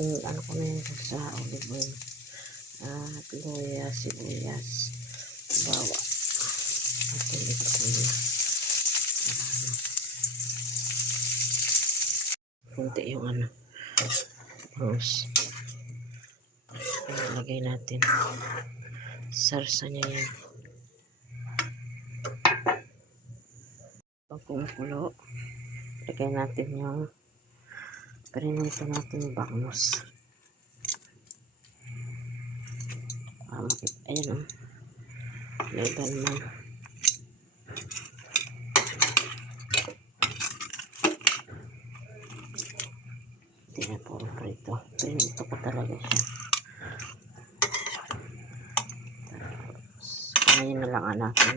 ano ko na yun sa olive oil. At luya, sibuyas, bawa. At ito ko na. Kunti yung bangus. Lagay natin. Sarsa niya yan. Pag kumukulo, lagay natin yung prinito natin bangus. Ayan o. Legal man. Hindi na puro prito. Prinito ko talaga siya. Tapos, kamayin na lang natin.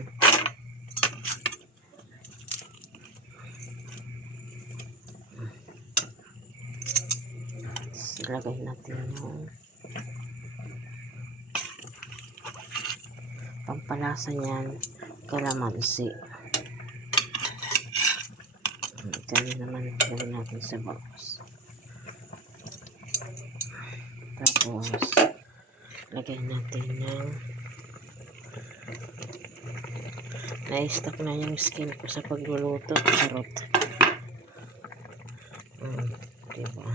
Ilagay natin yung pampalasa niyan, kalamansi. Kaya naman ilagay natin sa bangus. Tapos lagay natin ng na-stock na yung skin ko sa pagluluto. Charot. Diba?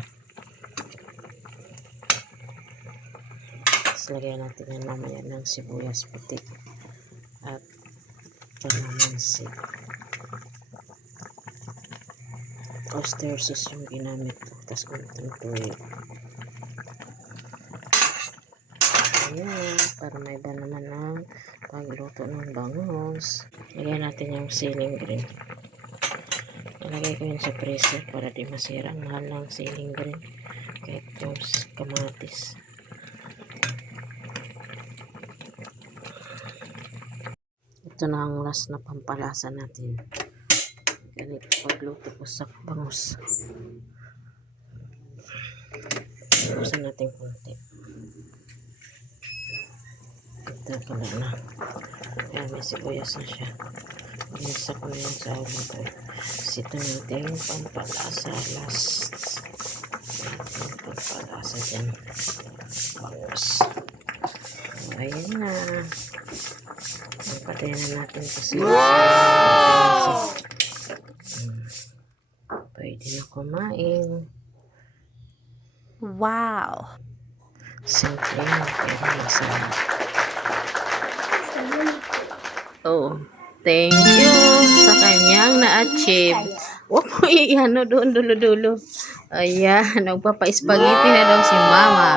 Lagay natin yan mamaya ng sibuyas puti at kalamansi. Oyster sauce yung ginamit ko, tapos konting tuyo. Ayan, para may iba naman ng pagluto ng bangus. Lagay natin yung ceiling green. Ilagay ko yun sa freezer para di masira. Mahal ng ceiling green kahit yung kamatis. Ito na ang last na pampalasa natin. Ganito pagluto ko sa bangus. Ubusan natin konti. Ito ka na. Ayan, may sibuyas na siya. Inisa ko na yan sa olive oil. Ito natin pampalasa last. Pampalasa dyan. Bangus. Ayan na. Patayin na natin kasi pwede na kumain. Wow! Simple yan. Pwede masarap. Oh, thank you sa kanyang na-achieve. Huwag mo i-ano doon, dulo-dulo. Ayan, nagpapa-spaghetti na daw si Mama.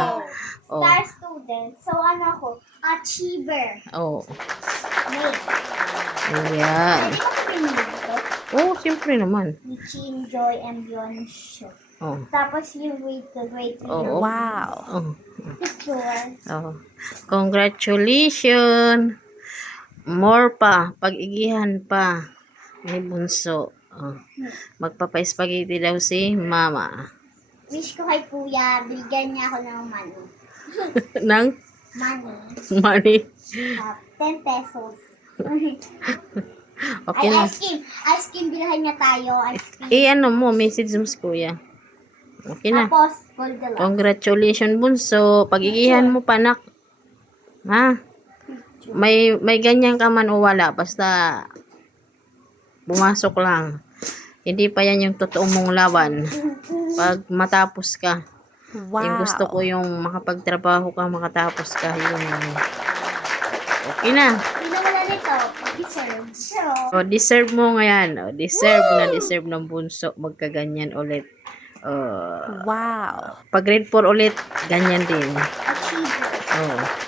Oh. Star student. So, ano ako? Achiever. Oh. Mate. Ayan. Pwede ko pinili ito? Oh, siyempre naman. Chin, Joy, and Beyond Show. Oh. Tapos yung Great Oh. Wow! Oh. Picture. Oh. Congratulations. More pa. Pag-igihan pa. May bunso. Oh. Magpapa-spaghetti daw si Mama. Wish ko kay Kuya, bigyan niya ako ng money. Nang Money. money. 10 pesos. Okay Ay, na. ice cream. Ice cream, bilhan niya tayo. Ice cream. Ano mo, message mo si Kuya. Okay na. Tapos, Goldilocks. Congratulations, bunso. Pag-igihan mo pa, nak. Ha? May ganyan ka man o wala. Basta bumasok lang. Hindi pa yan yung totoo mong laban. Pag matapos ka. Wow! Yung gusto ko yung makapagtrabaho ka, makatapos ka. Yung okay na. Sino wala nito? Deserve. So, O, deserve mo ngayon. O, deserve ng bunso. Magkaganyan ulit. Wow! Pag grade 4 ulit, ganyan din. achiever. Oh.